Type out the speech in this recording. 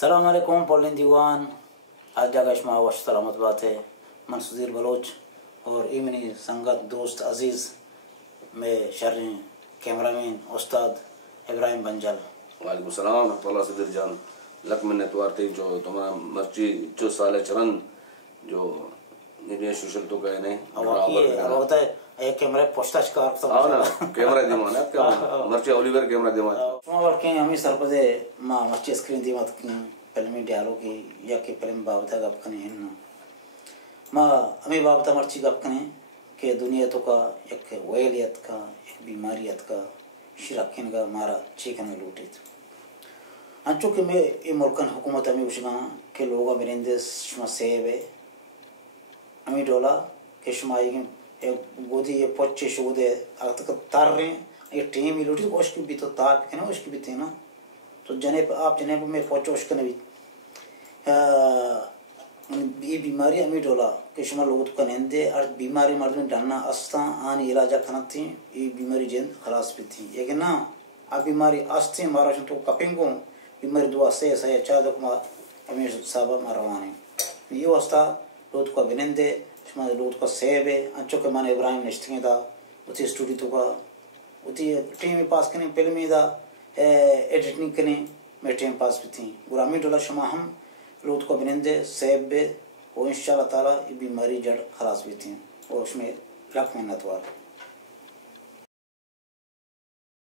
السلام علیکم پولین دیوان آج جگہ شما وش سلامت بات ہے من سدھیر بلوچ اور ایمنی سنگت دوست عزیز میں شرین کیمرہ مین استاد ابراھیم بنجل. وعلیکم السلام ورحمۃ اللہ. سدھیر جان لک من اتوارتے جو تمام مرچی جو سال چرن جو نینے سوشل تو گئے نے ہوتا ہے ایک کیمرہ پوسٹا شکار ہاں نا کیمرہ دیمان ہے کیا مرچی اولیور کیمرہ دیمان شما وقت ہیں ہمیں سرپدے ماں مرچی اسکرین دیمات کی فلمی ڈیالو کی یا کہ فلم بابتا گپ کنے ہیں ماں ہمیں بابتا مرچی گپ کنے کہ دنیا تو کا ایک ویلیت کا ایک بیماریت کا شرکن کا مارا چیکن لوٹی تھا انچو کہ میں یہ ملکن حکومت ہمیں وشگا کہ لوگا میرے شما سیب ہے ہمیں ڈولا کہ شما گودی یہ پوچے شودے اگر تک تار رہے ہیں یہ ٹیم ہی لوٹی تو اس کی بھی تو تار پکنے اس کی بھی تھی نا تو جنب آپ جنب میں پوچو اس کنے بھی یہ بیماری ہمیں ڈولا کہ شما لوگوں تو کنندے اور بیماری مردم ڈالنا استا آن علاجہ کھنت تھی یہ بیماری جن خلاص بھی تھی لیکن نا اب بیماری استے مارا شن تو کپنگوں بیماری دعا سے ایسا ہے چاہ دکھ ہمیں صحابہ ماروانے یہ واسطہ لوگ کو بنندے شما لوگ کا سیب ہے انچو کہ مانے ابراھیم نشتگیں دا اتی اسٹوڈی تو کا اتی ٹیم پاس کرنے فلمی دا ایڈیٹنگ کرنے میں ٹیم پاس بھی تھیں اور ہمیں ڈولا شما ہم لوگ کو بنندے سیب بے اور انشاءاللہ تعالی یہ بیماری جڑ خلاص بھی تھیں اور اس میں لکھ محنت وار